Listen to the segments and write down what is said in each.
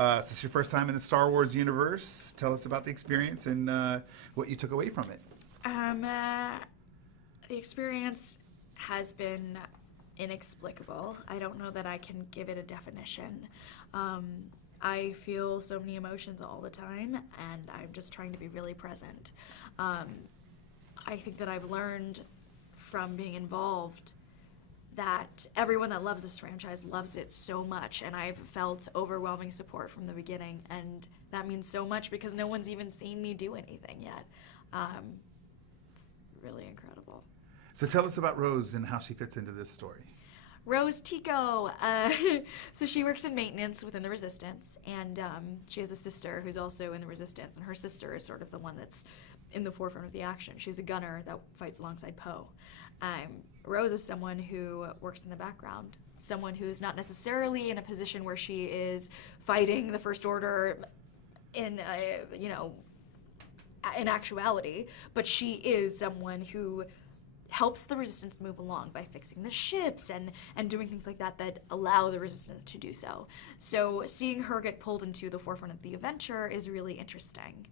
So it's your first time in the Star Wars universe. Tell us about the experience and what you took away from it. The experience has been inexplicable. I don't know that I can give it a definition. I feel so many emotions all the time, and I'm just trying to be really present. I think that I've learned from being involved that everyone that loves this franchise loves it so much, and I've felt overwhelming support from the beginning, and that means so much because no one's even seen me do anything yet. It's really incredible. So tell us about Rose and how she fits into this story. Rose Tico. So she works in maintenance within the Resistance, and she has a sister who's also in the Resistance, and her sister is sort of the one that's in the forefront of the action. She's a gunner that fights alongside Poe. Rose is someone who works in the background, someone who's not necessarily in a position where she is fighting the First Order in, in actuality, but she is someone who helps the Resistance move along by fixing the ships and doing things like that that allow the Resistance to do so. So seeing her get pulled into the forefront of the adventure is really interesting.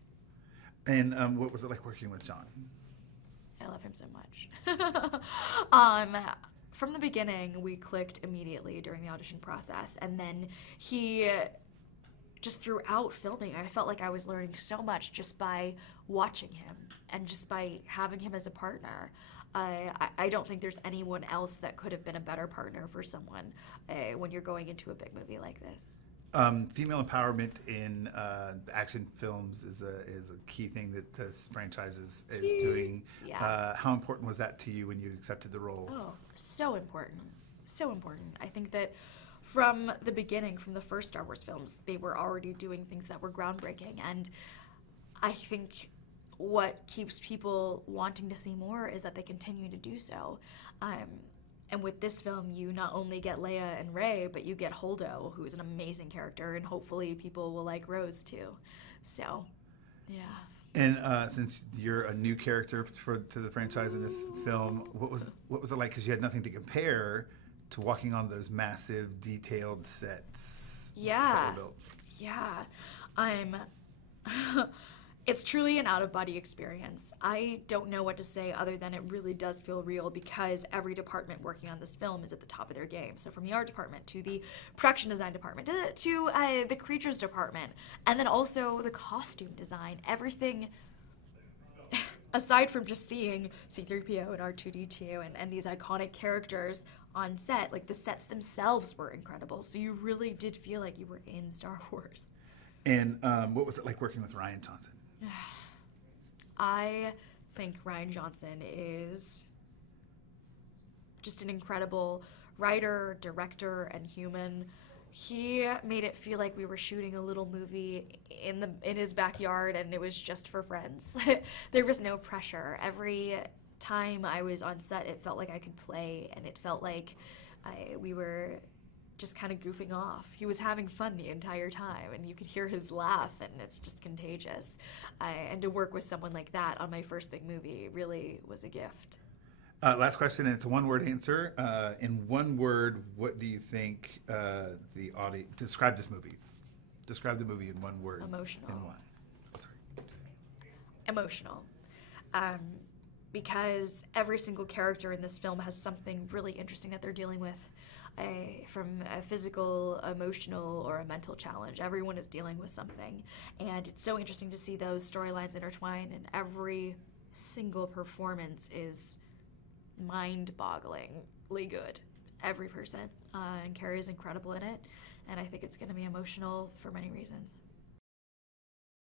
And what was it like working with John? I love him so much. From the beginning, we clicked immediately during the audition process, and then he, just throughout filming, I felt like I was learning so much just by watching him and just by having him as a partner. I don't think there's anyone else that could have been a better partner for someone when you're going into a big movie like this. Female empowerment in action films is a key thing that this franchise is doing. Yeah. How important was that to you when you accepted the role? Oh, so important. So important. I think that from the beginning, from the first Star Wars films, they were already doing things that were groundbreaking, and I think what keeps people wanting to see more is that they continue to do so. And with this film, you not only get Leia and Rey, but you get Holdo, who is an amazing character, and hopefully people will like Rose too. So, yeah. And since you're a new character to the franchise in this film, what was it like? Because you had nothing to compare to walking on those massive, detailed sets. Yeah. Yeah. It's truly an out-of-body experience. I don't know what to say other than it really does feel real because every department working on this film is at the top of their game. So from the art department to the production design department to the creatures department, and then also the costume design, everything aside from just seeing C-3PO and R2-D2 and these iconic characters on set, like the sets themselves were incredible. So you really did feel like you were in Star Wars. And what was it like working with Rian Johnson? I think Rian Johnson is just an incredible writer, director, and human. He made it feel like we were shooting a little movie in his backyard, and it was just for friends. There was no pressure. Every time I was on set, it felt like I could play, and it felt like we were just kind of goofing off. He was having fun the entire time, and you could hear his laugh, and it's just contagious. And to work with someone like that on my first big movie really was a gift. Last question, and it's a one-word answer. In one word, what do you think the audience... Describe this movie. Describe the movie in one word. Emotional. And why? Oh, sorry. Emotional. Because every single character in this film has something really interesting that they're dealing with. From a physical, emotional, or a mental challenge. Everyone is dealing with something. And it's so interesting to see those storylines intertwine, and every single performance is mind-bogglingly good. Every person. And Carrie is incredible in it, and I think it's going to be emotional for many reasons.